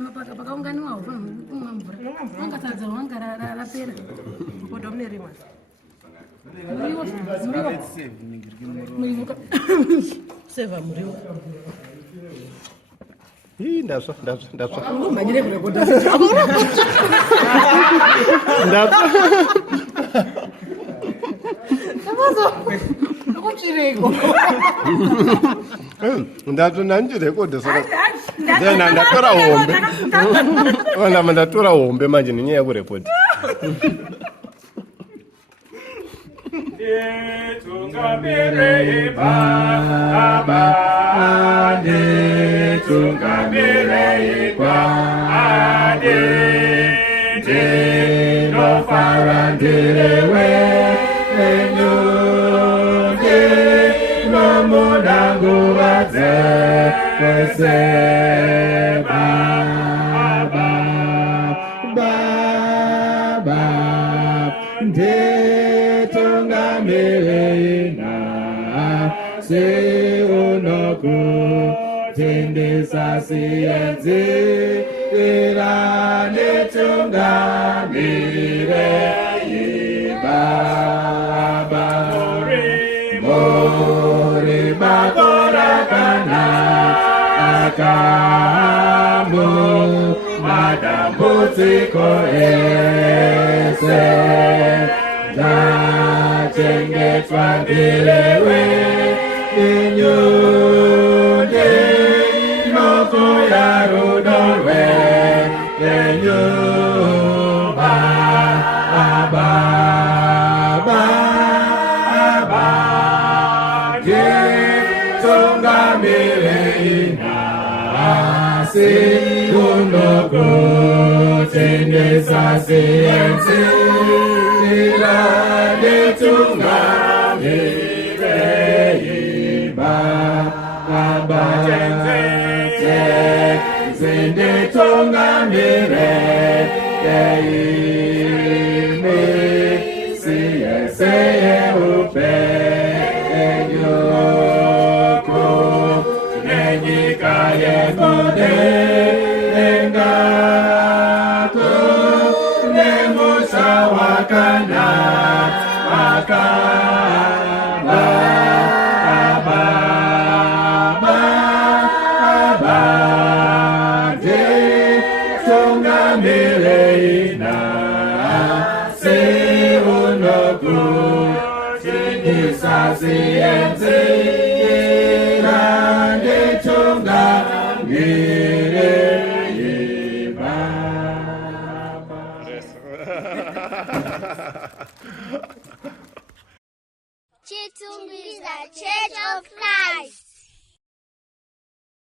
pakaungani wawo kumwa mvura wangatadza wanga rapera Kodwa mnerima. muriwo Seva muriwo. Ndapfa. Ngomanyire kurekodha. Ndapfa. kuchireko Ndapfa nandirekodha saka. Ndena ndatora hombe. Ona ndatora hombe manje nenyaya yekurekodha. Tungamire Baba, tungamire Ade, no farandirewe, enyude, no mudangu waze, kwese Baba, tungamirena se unoku tindisa sienzi irane tungamire Baba Mori bakorakana akamu madambutiko ese Chengetwa ndilewe inyude noko ya rudolwe yenyuba abage tungamire inasi kunoko tendesa sienzi Ilade tungamire Baba Zende tungamire Ime Siyeseye upe Enyoko Nenyika yekode Engako Nemusa wakana Abade tungamire ina se unoku tindisa sienzi irande tungamire Baba. Church of Christ.